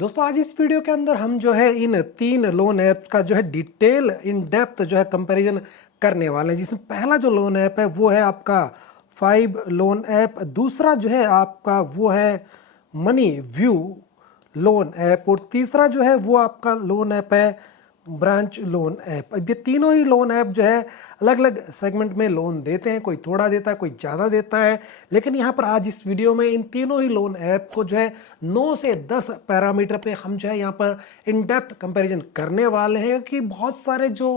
दोस्तों आज इस वीडियो के अंदर हम जो है इन तीन लोन ऐप का जो है डिटेल इन डेप्थ जो है कंपैरिजन करने वाले हैं। जिसमें पहला जो लोन ऐप है वो है आपका 5 लोन ऐप, दूसरा जो है आपका वो है मनी व्यू लोन ऐप और तीसरा जो है वो आपका लोन ऐप है ब्रांच लोन ऐप। अब ये तीनों ही लोन ऐप जो है अलग अलग सेगमेंट में लोन देते हैं, कोई थोड़ा देता है कोई ज़्यादा देता है। लेकिन यहाँ पर आज इस वीडियो में इन तीनों ही लोन ऐप को जो है 9 से 10 पैरामीटर पे हम जो है यहाँ पर इन डेप्थ कंपैरिजन करने वाले हैं कि बहुत सारे जो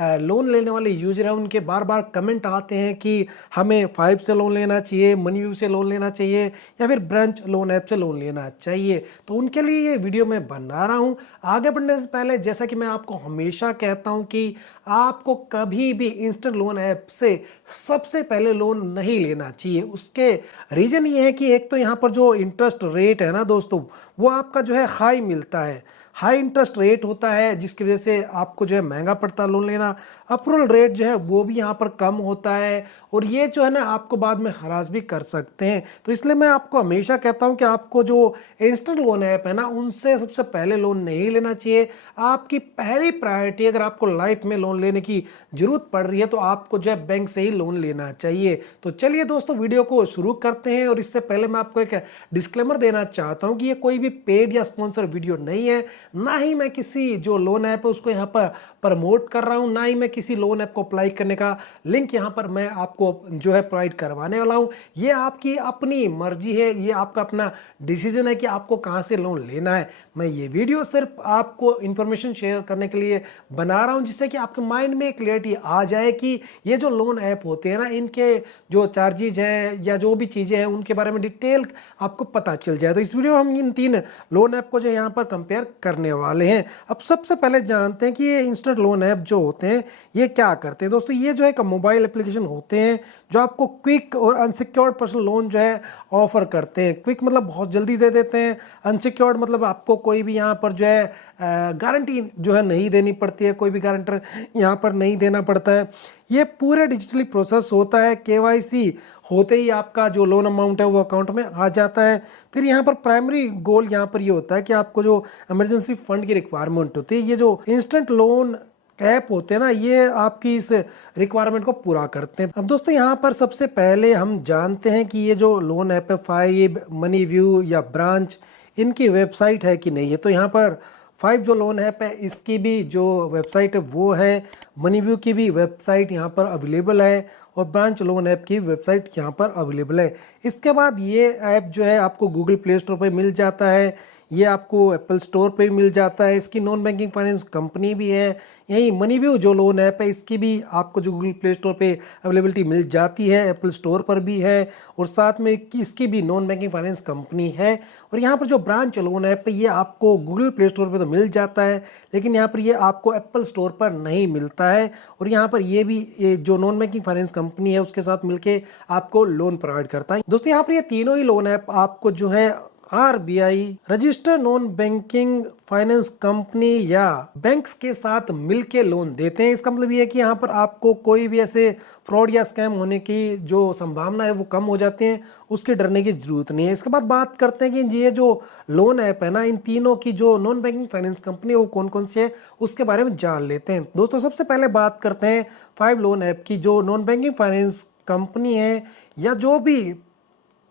लोन लेने वाले यूजर हैं उनके बार बार कमेंट आते हैं कि हमें 5 से लोन लेना चाहिए, मनी व्यू से लोन लेना चाहिए या फिर ब्रांच लोन ऐप से लोन लेना चाहिए। तो उनके लिए ये वीडियो मैं बना रहा हूँ। आगे बढ़ने से पहले जैसा कि मैं आपको हमेशा कहता हूं कि आपको कभी भी इंस्टेंट लोन ऐप से सबसे पहले लोन नहीं लेना चाहिए। उसके रीजन ये है कि एक तो यहां पर जो इंटरेस्ट रेट है ना दोस्तों, वो आपका जो है हाई मिलता है, हाई इंटरेस्ट रेट होता है जिसकी वजह से आपको जो है महंगा पड़ता है लोन लेना। अप्रूवल रेट जो है वो भी यहाँ पर कम होता है और ये जो है ना आपको बाद में हरास भी कर सकते हैं। तो इसलिए मैं आपको हमेशा कहता हूँ कि आपको जो इंस्टेंट लोन ऐप है ना उनसे सबसे पहले लोन नहीं लेना चाहिए। आपकी पहली प्रायोरिटी अगर आपको लाइफ में लोन लेने की जरूरत पड़ रही है तो आपको जो है बैंक से ही लोन लेना चाहिए। तो चलिए दोस्तों वीडियो को शुरू करते हैं। और इससे पहले मैं आपको एक डिस्क्लेमर देना चाहता हूँ कि ये कोई भी पेड या स्पॉन्सर वीडियो नहीं है, ना ही मैं किसी जो लोन ऐप है उसको यहाँ पर प्रमोट कर रहा हूँ, ना ही मैं किसी लोन ऐप को अप्लाई करने का लिंक यहाँ पर मैं आपको जो है प्रोवाइड करवाने वाला हूँ। ये आपकी अपनी मर्जी है, ये आपका अपना डिसीजन है कि आपको कहाँ से लोन लेना है। मैं ये वीडियो सिर्फ आपको इंफॉर्मेशन शेयर करने के लिए बना रहा हूँ जिससे कि आपके माइंड में क्लियरिटी आ जाए कि ये जो लोन ऐप होते हैं ना इनके जो चार्जेज हैं या जो भी चीज़ें हैं उनके बारे में डिटेल आपको पता चल जाए। तो इस वीडियो में हम इन तीन लोन ऐप को जो यहाँ पर कंपेयर करने वाले हैं। अब सबसे पहले जानते हैं कि ये इंस्टेंट लोन ऐप जो होते हैं ये क्या करते हैं। दोस्तों ये जो है मोबाइल एप्लीकेशन होते हैं जो आपको क्विक और अनसिक्योर्ड पर्सनल लोन जो है ऑफर करते हैं। क्विक मतलब बहुत जल्दी दे देते हैं, अनसिक्योर्ड मतलब आपको कोई भी यहाँ पर जो है गारंटी जो है नहीं देनी पड़ती है, कोई भी गारंटर यहाँ पर नहीं देना पड़ता है। ये पूरे डिजिटली प्रोसेस होता है, केवाईसी होते ही आपका जो लोन अमाउंट है वो अकाउंट में आ जाता है। फिर यहाँ पर प्राइमरी गोल यहाँ पर ये होता है कि आपको जो इमरजेंसी फंड की रिक्वायरमेंट होती है, ये जो इंस्टेंट लोन ऐप होते हैं ना ये आपकी इस रिक्वायरमेंट को पूरा करते हैं। अब दोस्तों यहाँ पर सबसे पहले हम जानते हैं कि ये जो लोन ऐप है 5 मनी व्यू या ब्रांच इनकी वेबसाइट है कि नहीं है। तो यहाँ पर 5 जो लोन ऐप है इसकी भी जो वेबसाइट है वो है, मनी व्यू की भी वेबसाइट यहाँ पर अवेलेबल है और ब्रांच लोन ऐप की वेबसाइट यहाँ पर अवेलेबल है। इसके बाद ये ऐप जो है आपको गूगल प्ले स्टोर पर मिल जाता है, ये आपको एप्पल स्टोर पे भी मिल जाता है। इसकी नॉन बैंकिंग फाइनेंस कंपनी भी है। यही मनी व्यू जो लोन ऐप है इसकी भी आपको जो गूगल प्ले स्टोर पे अवेलेबिलिटी मिल जाती है, एप्पल स्टोर पर भी है और साथ में इसकी भी नॉन बैंकिंग फाइनेंस कंपनी है। और यहाँ पर जो ब्रांच लोन ऐप है ये आपको गूगल प्ले स्टोर पे तो मिल जाता है लेकिन यहाँ पर ये आपको एप्पल स्टोर पर नहीं मिलता है। और यहाँ पर ये जो नॉन बैंकिंग फाइनेंस कंपनी है उसके साथ मिलके आपको लोन प्रोवाइड करता है। दोस्तों यहाँ पर ये तीनों ही लोन ऐप आपको जो है RBI registered non banking finance company या बैंक्स के साथ मिलके लोन देते हैं। इसका मतलब ये है कि यहाँ पर आपको कोई भी ऐसे फ्रॉड या स्कैम होने की जो संभावना है वो कम हो जाती है, उसके डरने की जरूरत नहीं है। इसके बाद बात करते हैं कि ये जो लोन ऐप है ना इन तीनों की जो नॉन बैंकिंग फाइनेंस कंपनी है वो कौन कौन सी है उसके बारे में जान लेते हैं। दोस्तों सबसे पहले बात करते हैं 5 लोन ऐप की। जो नॉन बैंकिंग फाइनेंस कंपनी है या जो भी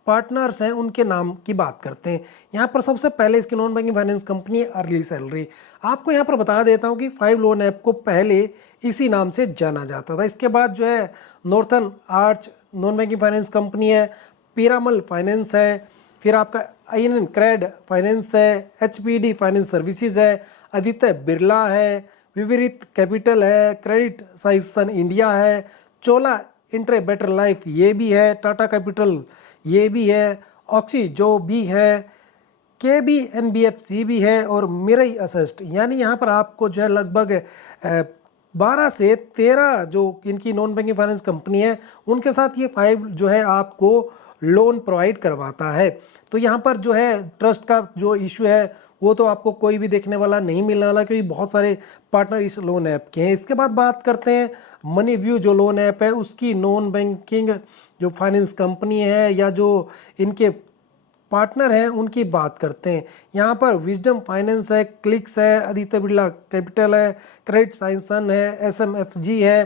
पार्टनर्स हैं उनके नाम की बात करते हैं। यहाँ पर सबसे पहले इसकी नॉन बैंकिंग फाइनेंस कंपनी है अर्ली सैलरी। आपको यहाँ पर बता देता हूँ कि 5 लोन ऐप को पहले इसी नाम से जाना जाता था। इसके बाद जो है northern arch non banking finance company है, पीरामल फाइनेंस है, फिर आपका INN क्रेड फाइनेंस है, HPD फाइनेंस सर्विसेज है, आदित्य बिरला है, विविरित कैपिटल है, क्रेडिट साइसन इंडिया है, चोला इंट्रे बेटर लाइफ ये भी है, टाटा कैपिटल ये भी है, ऑक्सी जो भी है, KB NBFC भी है और मिरई असिस्ट। यानी यहाँ पर आपको जो है लगभग 12 से 13 जो इनकी नॉन बैंकिंग फाइनेंस कंपनी है उनके साथ ये 5 जो है आपको लोन प्रोवाइड करवाता है। तो यहाँ पर जो है ट्रस्ट का जो इशू है वो तो आपको कोई भी देखने वाला नहीं मिलने वाला क्योंकि बहुत सारे पार्टनर इस लोन ऐप के हैं। इसके बाद बात करते हैं मनी व्यू जो लोन ऐप है उसकी नॉन बैंकिंग जो फाइनेंस कंपनी है या जो इनके पार्टनर हैं उनकी बात करते हैं। यहाँ पर विजडम फाइनेंस है, क्लिक्स है, आदित्य बिरला कैपिटल है, क्रेडिट साइंसन है, SMFG है,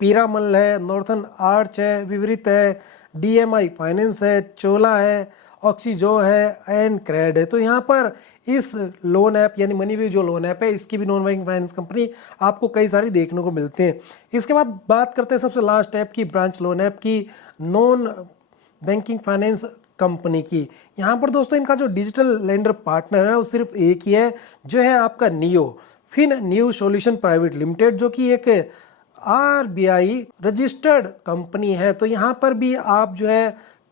पीरामल है, नॉर्थन आर्च है, विवरित है, DMI फाइनेंस है, चोला है, ऑक्सीजो है एंड क्रेड है। तो यहाँ पर इस लोन ऐप यानी मनीव्यू जो लोन ऐप है इसकी भी नॉन बैंकिंग फाइनेंस कंपनी आपको कई सारी देखने को मिलते हैं। इसके बाद बात करते हैं सबसे लास्ट ऐप की, ब्रांच लोन ऐप की, नॉन बैंकिंग फाइनेंस कंपनी की। यहाँ पर दोस्तों इनका जो डिजिटल लेंडर पार्टनर है वो सिर्फ एक ही है, जो है आपका Neo Fin New Solution Private Limited, जो कि एक RBI रजिस्टर्ड कंपनी है। तो यहाँ पर भी आप जो है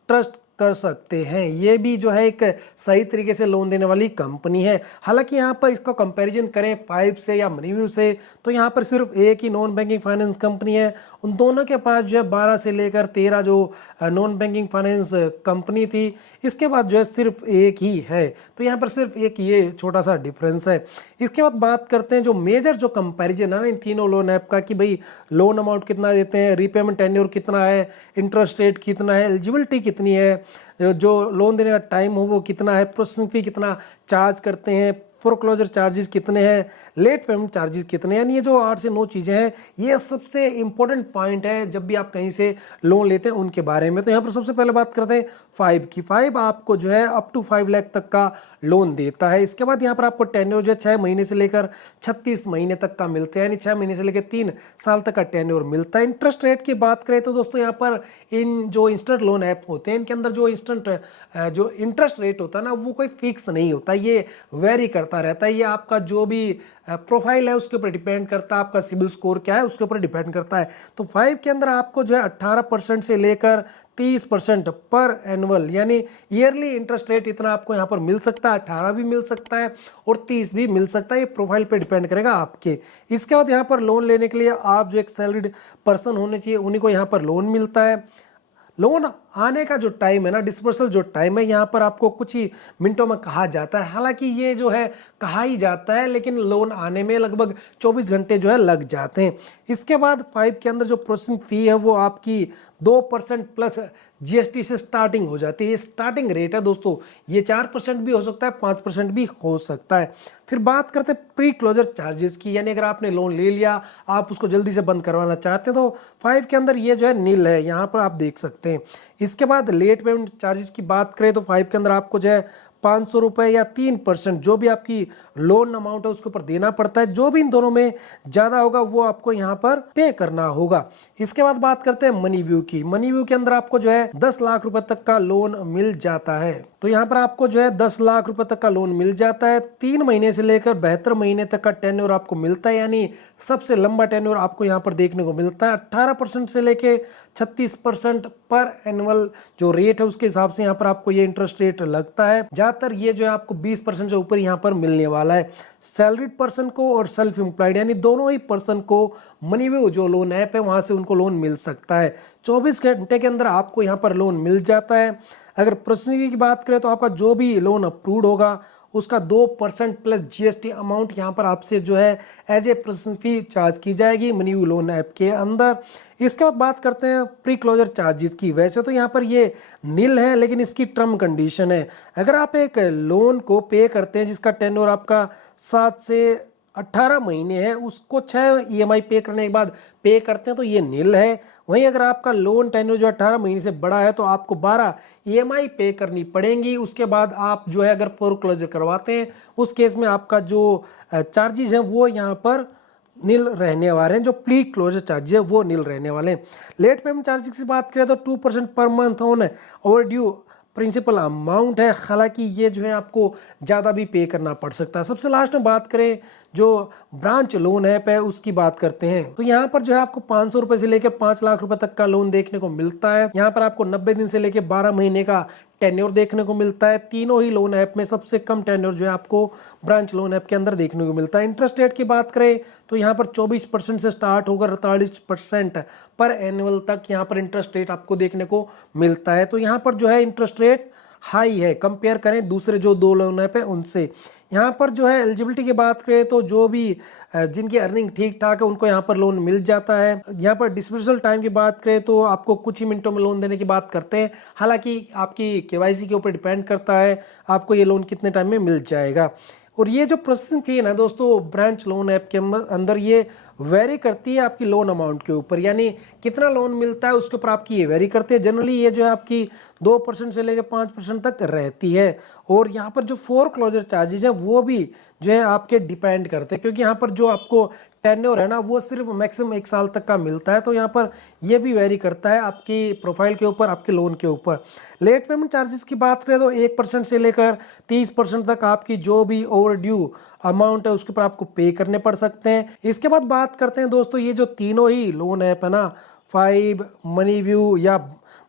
ट्रस्ट कर सकते हैं, ये भी जो है एक सही तरीके से लोन देने वाली कंपनी है। हालांकि यहाँ पर इसका कंपैरिजन करें 5 से या मनीव्यू से तो यहाँ पर सिर्फ एक ही नॉन बैंकिंग फाइनेंस कंपनी है। उन दोनों के पास जो है 12 से लेकर 13 जो नॉन बैंकिंग फाइनेंस कंपनी थी, इसके बाद जो है सिर्फ एक ही है। तो यहाँ पर सिर्फ एक ये छोटा सा डिफरेंस है। इसके बाद बात करते हैं जो मेजर जो कंपैरिजन है ना इन तीनों लोन ऐप का, कि भाई लोन अमाउंट कितना देते हैं, रीपेमेंट टेन्योर कितना है, इंटरेस्ट रेट कितना है, एलिजिबिलिटी कितनी है, जो लोन देने का टाइम हो वो कितना है, प्रोसेसिंग फी कितना चार्ज करते हैं, फोरक्लोजर चार्जेस कितने हैं, लेट पेमेंट चार्जेस कितने हैं। यानी ये जो 8 से 9 चीज़ें हैं ये सबसे इंपॉर्टेंट पॉइंट है जब भी आप कहीं से लोन लेते हैं उनके बारे में। तो यहाँ पर सबसे पहले बात करते हैं 5 की। 5 आपको जो है अप टू 5 लाख तक का लोन देता है। इसके बाद यहाँ पर आपको टेन्योर जो है 6 महीने से लेकर 36 महीने तक का मिलता है, यानी 6 महीने से लेकर 3 साल तक का टेन्योर मिलता है। इंटरेस्ट रेट की बात करें तो दोस्तों यहाँ पर इन जो इंस्टेंट लोन ऐप होते हैं इनके अंदर जो जो इंटरेस्ट रेट होता है ना वो कोई फिक्स नहीं होता, ये वेरी करता रहता है। ये आपका जो भी प्रोफाइल है उसके ऊपर डिपेंड करता है, आपका सिबिल स्कोर क्या है उसके ऊपर डिपेंड करता है। तो 5 के अंदर आपको जो है 18% से लेकर 30% पर एनुअल यानी ईयरली इंटरेस्ट रेट इतना आपको यहाँ पर मिल सकता है। 18 भी मिल सकता है और 30 भी मिल सकता है, ये प्रोफाइल पे डिपेंड करेगा आपके। इसके बाद यहाँ पर लोन लेने के लिए आप जो एक सैलरीड पर्सन होने चाहिए, उन्हीं को यहाँ पर लोन मिलता है। लोन आने का जो टाइम है ना, डिस्पर्सल जो टाइम है, यहाँ पर आपको कुछ ही मिनटों में कहा जाता है। हालांकि ये जो है कहा ही जाता है लेकिन लोन आने में लगभग 24 घंटे जो है लग जाते हैं। इसके बाद 5 के अंदर जो प्रोसेसिंग फ़ी है वो आपकी 2% प्लस GST से स्टार्टिंग हो जाती है। ये स्टार्टिंग रेट है दोस्तों, ये 4% भी हो सकता है, 5% भी हो सकता है। फिर बात करते हैं प्री क्लोजर चार्जेस की, यानी अगर आपने लोन ले लिया आप उसको जल्दी से बंद करवाना चाहते हैं तो 5 के अंदर ये जो है नील है, यहाँ पर आप देख सकते हैं। इसके बाद लेट पेमेंट चार्जेस की बात करें तो 5 के अंदर आपको जो है 500 रुपये या 3% जो भी आपकी लोन अमाउंट है उसके ऊपर देना पड़ता है। जो भी इन दोनों में ज़्यादा होगा वो आपको यहाँ पर पे करना होगा। इसके बाद बात करते हैं मनीव्यू की। मनीव्यू के अंदर आपको जो है 10 लाख रुपए तक का लोन मिल जाता है। तो यहाँ पर आपको जो है 10 लाख रुपए तक का लोन मिल जाता है। 3 महीने से लेकर 72 महीने तक का टेन्योर आपको मिलता है, यानी सबसे लंबा टेन्योर आपको यहाँ पर देखने को मिलता है। 18% से लेके 36% पर एनुअल जो रेट है उसके हिसाब से यहाँ पर आपको ये इंटरेस्ट रेट लगता है। ज़्यादातर ये जो है आपको 20% से ऊपर यहाँ पर मिलने वाला है। सैलरीड पर्सन को और सेल्फ एम्प्लॉयड यानी दोनों ही पर्सन को मनीव्यू जो लोन ऐप है वहाँ से उनको लोन मिल सकता है। 24 घंटे के अंदर आपको यहाँ पर लोन मिल जाता है। अगर प्रोसेसिंग की बात करें तो आपका जो भी लोन अप्रूव्ड होगा उसका 2% प्लस GST अमाउंट यहाँ पर आपसे जो है as a processing fee charge की जाएगी मनीव्यू लोन ऐप के अंदर। इसके बाद बात करते हैं प्री क्लोजर चार्जेस की। वैसे तो यहाँ पर ये नील है लेकिन इसकी टर्म कंडीशन है, अगर आप एक लोन को पे करते हैं जिसका टेन्योर आपका 7 से 18 महीने है, उसको 6 EMI पे करने के बाद पे करते हैं तो ये नील है। वहीं अगर आपका लोन टेन्योर जो 18 महीने से बड़ा है तो आपको 12 EMI पे करनी पड़ेंगी। उसके बाद आप जो है अगर फोरक्लोजर करवाते हैं उस केस में आपका जो चार्जेस हैं वो यहाँ पर नील रहने वाले हैं, जो प्री क्लोजर चार्ज है वो नील रहने वाले हैं। लेट पेमेंट चार्जेस की बात करें तो 2% per month on overdue principal amount है। हालांकि ये जो है आपको ज़्यादा भी पे करना पड़ सकता है। सबसे लास्ट में बात करें जो ब्रांच लोन ऐप है उसकी बात करते हैं तो यहाँ पर जो है आपको 500 रुपये से लेकर 5 लाख रुपए तक का लोन देखने को मिलता है। यहाँ पर आपको 90 दिन से लेकर 12 महीने का टेन्योर देखने को मिलता है। तीनों ही लोन ऐप में सबसे कम टेन्योर जो है आपको ब्रांच लोन ऐप के अंदर देखने को मिलता है। इंटरेस्ट रेट की बात करें तो यहाँ पर 24% से स्टार्ट होकर 48% पर एनुअल तक यहाँ पर इंटरेस्ट रेट आपको देखने को मिलता है। तो यहाँ पर जो है इंटरेस्ट रेट हाई है कंपेयर करें दूसरे जो 2 लोन ऐप है उनसे। यहाँ पर जो है एलिजिबिलिटी की बात करें तो जो भी जिनकी अर्निंग ठीक ठाक है उनको यहाँ पर लोन मिल जाता है। यहाँ पर डिस्बर्सल टाइम की बात करें तो आपको कुछ ही मिनटों में लोन देने की बात करते हैं, हालांकि आपकी केवाईसी के ऊपर डिपेंड करता है आपको ये लोन कितने टाइम में मिल जाएगा। और ये जो प्रोसेसिंग फी है ना दोस्तों ब्रांच लोन ऐप के अंदर ये वेरी करती है आपकी लोन अमाउंट के ऊपर, यानी कितना लोन मिलता है उसके ऊपर आपकी ये वेरी करती है। जनरली ये जो है आपकी 2% से लेकर 5% तक रहती है। और यहाँ पर जो फोरक्लोजर चार्जेस हैं वो भी जो है आपके डिपेंड करते हैं, क्योंकि यहाँ पर जो आपको टेन्योर है ना वो सिर्फ मैक्सिमम 1 साल तक का मिलता है। तो यहाँ पर ये भी वेरी करता है आपकी प्रोफाइल के ऊपर, आपके लोन के ऊपर। लेट पेमेंट चार्जेस की बात करें तो 1% से लेकर 30% तक आपकी जो भी ओवर ड्यू अमाउंट है उसके ऊपर आपको पे करने पड़ सकते हैं। इसके बाद बात करते हैं दोस्तों ये जो तीनों ही लोन ऐप है ना, फाइव, मनीव्यू या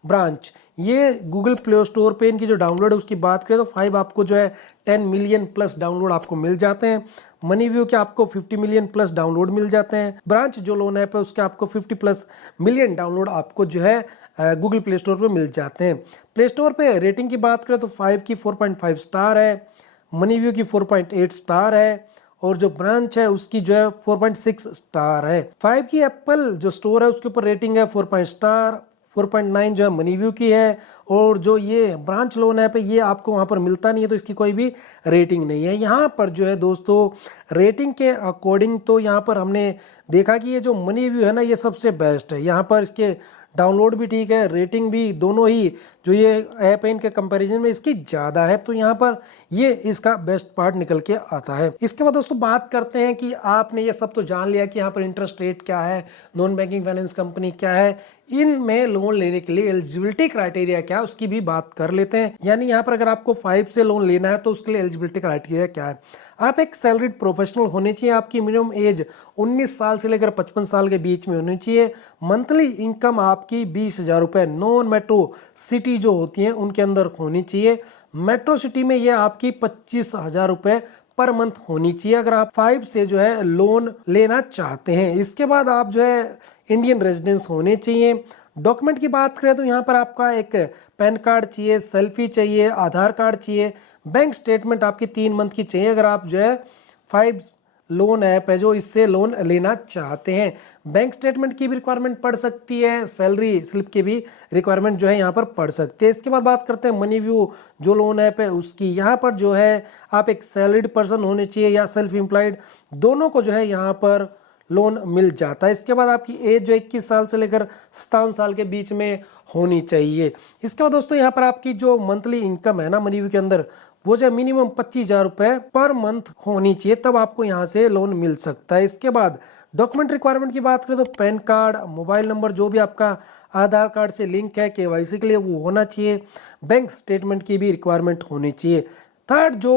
ब्रांच, ये गूगल प्ले स्टोर पे इनकी जो डाउनलोड है उसकी बात करें तो 5 आपको जो है 10 मिलियन प्लस डाउनलोड आपको मिल जाते हैं। मनीव्यू के आपको 50 मिलियन प्लस डाउनलोड मिल जाते हैं। ब्रांच जो लोन ऐप है उसके आपको 50 प्लस मिलियन डाउनलोड आपको जो है गूगल प्ले स्टोर पे मिल जाते हैं। प्ले स्टोर पे रेटिंग की बात करें तो 5 की 4.5 स्टार है, मनीव्यू की 4.8 स्टार है और जो ब्रांच है उसकी जो है 4.6 स्टार है। 5 की एप्पल जो स्टोर है उसके ऊपर रेटिंग है 4 स्टार, 4.9 जो है मनीव्यू की है। और जो ये ब्रांच लोन ऐप है ये आपको वहाँ पर मिलता नहीं है तो इसकी कोई भी रेटिंग नहीं है। यहाँ पर जो है दोस्तों रेटिंग के अकॉर्डिंग तो यहाँ पर हमने देखा कि ये जो मनीव्यू है ना ये सबसे बेस्ट है। यहाँ पर इसके डाउनलोड भी ठीक है, रेटिंग भी, दोनों ही जो ये ऐप है इनके कंपैरिजन में इसकी ज़्यादा है। तो यहाँ पर ये इसका बेस्ट पार्ट निकल के आता है। इसके बाद दोस्तों बात करते हैं कि आपने ये सब तो जान लिया कि यहाँ पर इंटरेस्ट रेट क्या है, नॉन बैंकिंग फाइनेंस कंपनी क्या है, इनमें लोन लेने के लिए एलिजिबिलिटी क्राइटेरिया क्या है उसकी भी बात कर लेते हैं। यानी यहाँ पर अगर आपको 5 से लोन लेना है तो उसके लिए एलिजिबिलिटी क्राइटेरिया क्या है। आप एक सैलरीड प्रोफेशनल होने चाहिए, आपकी मिनिमम एज 19 साल से लेकर 55 साल के बीच में होनी चाहिए। मंथली इनकम आपकी 20,000 रुपये नॉन मेट्रो सिटी जो होती हैं उनके अंदर होनी चाहिए। मेट्रो सिटी में ये आपकी 25,000 रुपये पर मंथ होनी चाहिए अगर आप 5 से जो है लोन लेना चाहते हैं। इसके बाद आप जो है इंडियन रेजिडेंस होने चाहिए। डॉक्यूमेंट की बात करें तो यहाँ पर आपका एक पैन कार्ड चाहिए, सेल्फी चाहिए, आधार कार्ड चाहिए, बैंक स्टेटमेंट आपकी 3 मंथ की चाहिए अगर आप जो है 5 लोन ऐप है जो इससे लोन लेना चाहते हैं। बैंक स्टेटमेंट की भी रिक्वायरमेंट पड़ सकती है, सैलरी स्लिप की भी रिक्वायरमेंट जो है यहाँ पर पड़ सकती है। इसके बाद बात करते हैं मनीव्यू जो लोन ऐप है उसकी। यहाँ पर जो है आप एक सैलरीड पर्सन होने चाहिए या सेल्फ एम्प्लॉयड, दोनों को जो है यहाँ पर लोन मिल जाता है। इसके बाद आपकी एज जो 21 साल से लेकर 57 साल के बीच में होनी चाहिए। इसके बाद दोस्तों यहाँ पर आपकी जो मंथली इनकम है ना मनीव्यू के अंदर वो जो मिनिमम 25,000 रुपये पर मंथ होनी चाहिए, तब आपको यहाँ से लोन मिल सकता है। इसके बाद डॉक्यूमेंट रिक्वायरमेंट की बात करें तो पैन कार्ड, मोबाइल नंबर जो भी आपका आधार कार्ड से लिंक है केवाईसी के लिए वो होना चाहिए। बैंक स्टेटमेंट की भी रिक्वायरमेंट होनी चाहिए। थर्ड जो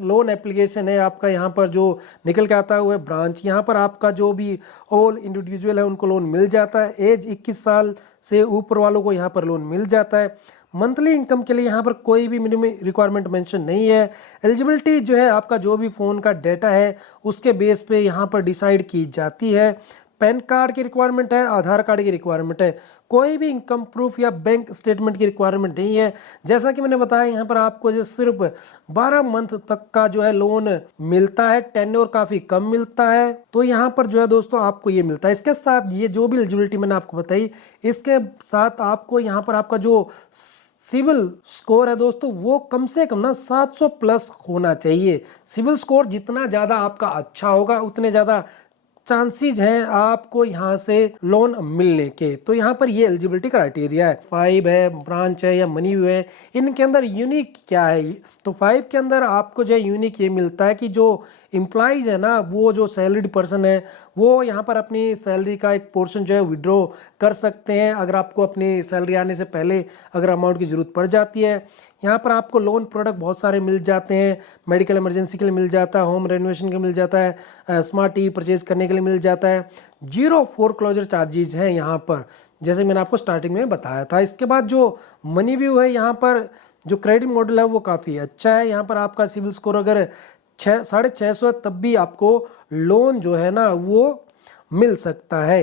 लोन एप्लीकेशन है आपका यहाँ पर जो निकल के आता है वो है ब्रांच। यहाँ पर आपका जो भी ऑल इंडिविजुअल है उनको लोन मिल जाता है। एज 21 साल से ऊपर वालों को यहाँ पर लोन मिल जाता है। मंथली इनकम के लिए यहाँ पर कोई भी मिनिमम रिक्वायरमेंट मेंशन नहीं है। एलिजिबिलिटी जो है आपका जो भी फ़ोन का डाटा है उसके बेस पे यहाँ पर डिसाइड की जाती है। पैन कार्ड की रिक्वायरमेंट है, आधार कार्ड की रिक्वायरमेंट है, कोई भी इनकम प्रूफ या बैंक स्टेटमेंट की रिक्वायरमेंट नहीं है। जैसा कि मैंने बताया यहाँ पर आपको जो सिर्फ 12 मंथ तक का जो है लोन मिलता है, टेन्योर काफ़ी कम मिलता है। तो यहाँ पर जो है दोस्तों आपको ये मिलता है। इसके साथ ये जो भी एलिजिबिलिटी मैंने आपको बताई इसके साथ आपको यहाँ पर आपका जो सिविल स्कोर है दोस्तों वो कम से कम ना 700 प्लस होना चाहिए। सिविल स्कोर जितना ज़्यादा आपका अच्छा होगा उतने ज़्यादा चांसेस हैं आपको यहाँ से लोन मिलने के। तो यहाँ पर ये एलिजिबिलिटी क्राइटेरिया है। 5 है, ब्रांच है या मनीव्यू है, इनके अंदर यूनिक क्या है तो 5 के अंदर आपको जो है यूनिक ये मिलता है कि जो एम्प्लॉइज है ना वो जो सैलरीड पर्सन है वो यहाँ पर अपनी सैलरी का एक पोर्शन जो है विड्रॉ कर सकते हैं अगर आपको अपनी सैलरी आने से पहले अगर अमाउंट की ज़रूरत पड़ जाती है। यहाँ पर आपको लोन प्रोडक्ट बहुत सारे मिल जाते हैं, मेडिकल इमरजेंसी के लिए मिल जाता है, होम रेनोवेशन के लिए मिल जाता है, स्मार्ट टीवी परचेज करने के लिए मिल जाता है। 0 फोरक्लोजर चार्जेज हैं यहाँ पर, जैसे मैंने आपको स्टार्टिंग में बताया था। इसके बाद जो मनीव्यू है यहाँ पर जो क्रेडिट मॉडल है वो काफ़ी अच्छा है। यहाँ पर आपका सिविल स्कोर अगर 650 तब भी आपको लोन जो है ना वो मिल सकता है।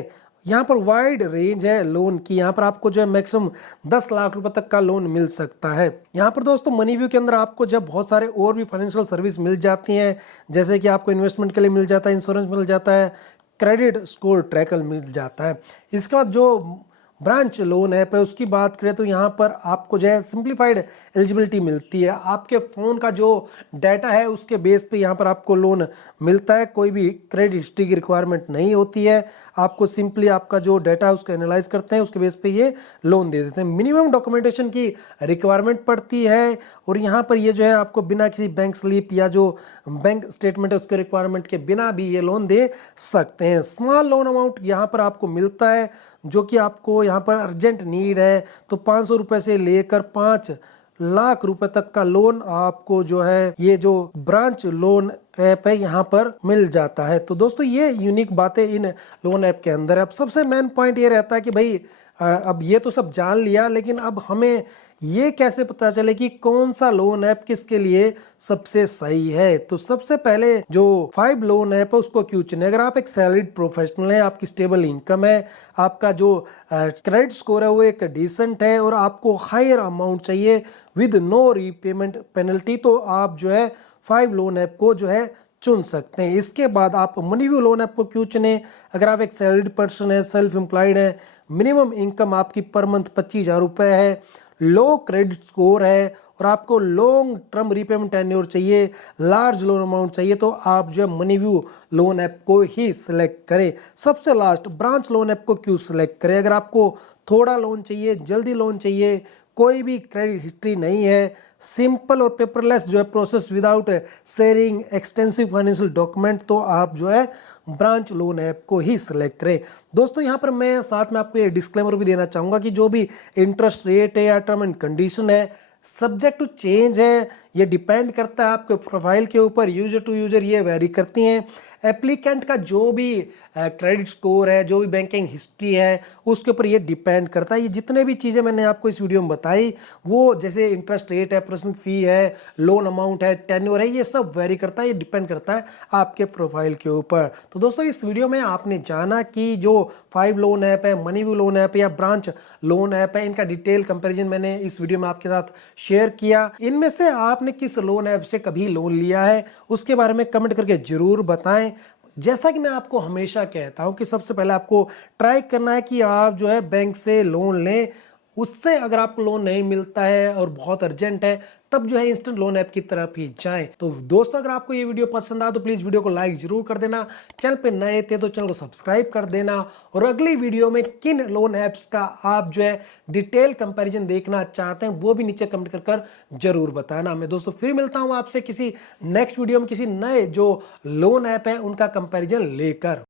यहाँ पर वाइड रेंज है लोन की, यहाँ पर आपको जो है मैक्सिमम 10 लाख रुपए तक का लोन मिल सकता है। यहाँ पर दोस्तों मनीव्यू के अंदर आपको जब बहुत सारे और भी फाइनेंशियल सर्विस मिल जाती हैं, जैसे कि आपको इन्वेस्टमेंट के लिए मिल जाता है, इंश्योरेंस मिल जाता है, क्रेडिट स्कोर ट्रैकर मिल जाता है। इसके बाद जो ब्रांच लोन ऐप है उसकी बात करें तो यहाँ पर आपको जो है सिंप्लीफाइड एलिजिबिलिटी मिलती है। आपके फ़ोन का जो डाटा है उसके बेस पे यहाँ पर आपको लोन मिलता है, कोई भी क्रेडिट हिस्ट्री की रिक्वायरमेंट नहीं होती है। आपको सिंपली आपका जो डाटा है उसको एनालाइज करते हैं, उसके बेस पे ये लोन दे देते हैं। मिनिमम डॉक्यूमेंटेशन की रिक्वायरमेंट पड़ती है और यहाँ पर ये जो है आपको बिना किसी बैंक स्लिप या जो बैंक स्टेटमेंट है उसके रिक्वायरमेंट के बिना भी ये लोन दे सकते हैं। स्मॉल लोन अमाउंट यहाँ पर आपको मिलता है, जो कि आपको यहाँ पर अर्जेंट नीड है तो 500 रुपये से लेकर 5 लाख रुपए तक का लोन आपको जो है ये जो ब्रांच लोन ऐप है यहाँ पर मिल जाता है। तो दोस्तों ये यूनिक बातें इन लोन ऐप के अंदर है। अब सबसे मेन पॉइंट ये रहता है कि भाई अब ये तो सब जान लिया, लेकिन अब हमें ये कैसे पता चले कि कौन सा लोन ऐप किसके लिए सबसे सही है। तो सबसे पहले जो 5 लोन ऐप है उसको क्यों चुने। अगर आप एक सैलरीड प्रोफेशनल है, आपकी स्टेबल इनकम है, आपका जो क्रेडिट स्कोर है वो एक डिसेंट है और आपको हायर अमाउंट चाहिए विद नो रीपेमेंट पेनल्टी, तो आप जो है 5 लोन ऐप को जो है चुन सकते हैं। इसके बाद आप मनीव्यू लोन ऐप को क्यों चुने। अगर आप एक सैलरीड पर्सन है, सेल्फ एम्प्लॉयड है, मिनिमम इनकम आपकी पर मंथ 25,000 रुपये है, लो क्रेडिट स्कोर है और आपको लॉन्ग टर्म रीपेमेंट टेन्योर चाहिए, लार्ज लोन अमाउंट चाहिए, तो आप जो है मनीव्यू लोन ऐप को ही सिलेक्ट करें। सबसे लास्ट ब्रांच लोन ऐप को क्यों सिलेक्ट करें। अगर आपको थोड़ा लोन चाहिए, जल्दी लोन चाहिए, कोई भी क्रेडिट हिस्ट्री नहीं है, सिंपल और पेपरलेस जो है process without sharing extensive financial document, तो आप जो है ब्रांच लोन ऐप को ही सिलेक्ट करें। दोस्तों यहाँ पर मैं साथ में आपको ये डिस्क्लेमर भी देना चाहूँगा कि जो भी इंटरेस्ट रेट है या टर्म एंड कंडीशन है सब्जेक्ट टू चेंज है, ये डिपेंड करता है आपके प्रोफाइल के ऊपर, यूजर टू यूजर ये वेरी करती हैं। एप्लीकेंट का जो भी क्रेडिट स्कोर है, जो भी बैंकिंग हिस्ट्री है, उसके ऊपर ये डिपेंड करता है। ये जितने भी चीज़ें मैंने आपको इस वीडियो में बताई, वो जैसे इंटरेस्ट रेट है, प्रोसेसिंग फी है, लोन अमाउंट है, टेन्योर है, ये सब वेरी करता है, ये डिपेंड करता है आपके प्रोफाइल के ऊपर। तो दोस्तों इस वीडियो में आपने जाना कि जो 5 लोन ऐप है, मनीव्यू लोन ऐप या ब्रांच लोन ऐप है, इनका डिटेल कंपेरिजन मैंने इस वीडियो में आपके साथ शेयर किया। इनमें से आपने किस लोन ऐप से कभी लोन लिया है उसके बारे में कमेंट करके जरूर बताएं। जैसा कि मैं आपको हमेशा कहता हूं कि सबसे पहले आपको ट्राई करना है कि आप जो है बैंक से लोन लें। उससे अगर आपको लोन नहीं मिलता है और बहुत अर्जेंट है, तब जो है इंस्टेंट लोन ऐप की तरफ ही जाएं। तो दोस्तों अगर आपको ये वीडियो पसंद आया तो प्लीज वीडियो को लाइक जरूर कर देना, चैनल पे नए थे तो चैनल को सब्सक्राइब कर देना, और अगली वीडियो में किन लोन ऐप्स का आप जो है डिटेल कंपैरिजन देखना चाहते हैं वो भी नीचे कमेंट कर जरूर बताना। मैं दोस्तों फिर मिलता हूं आपसे किसी नेक्स्ट वीडियो में किसी नए जो लोन ऐप है उनका कंपैरिजन लेकर।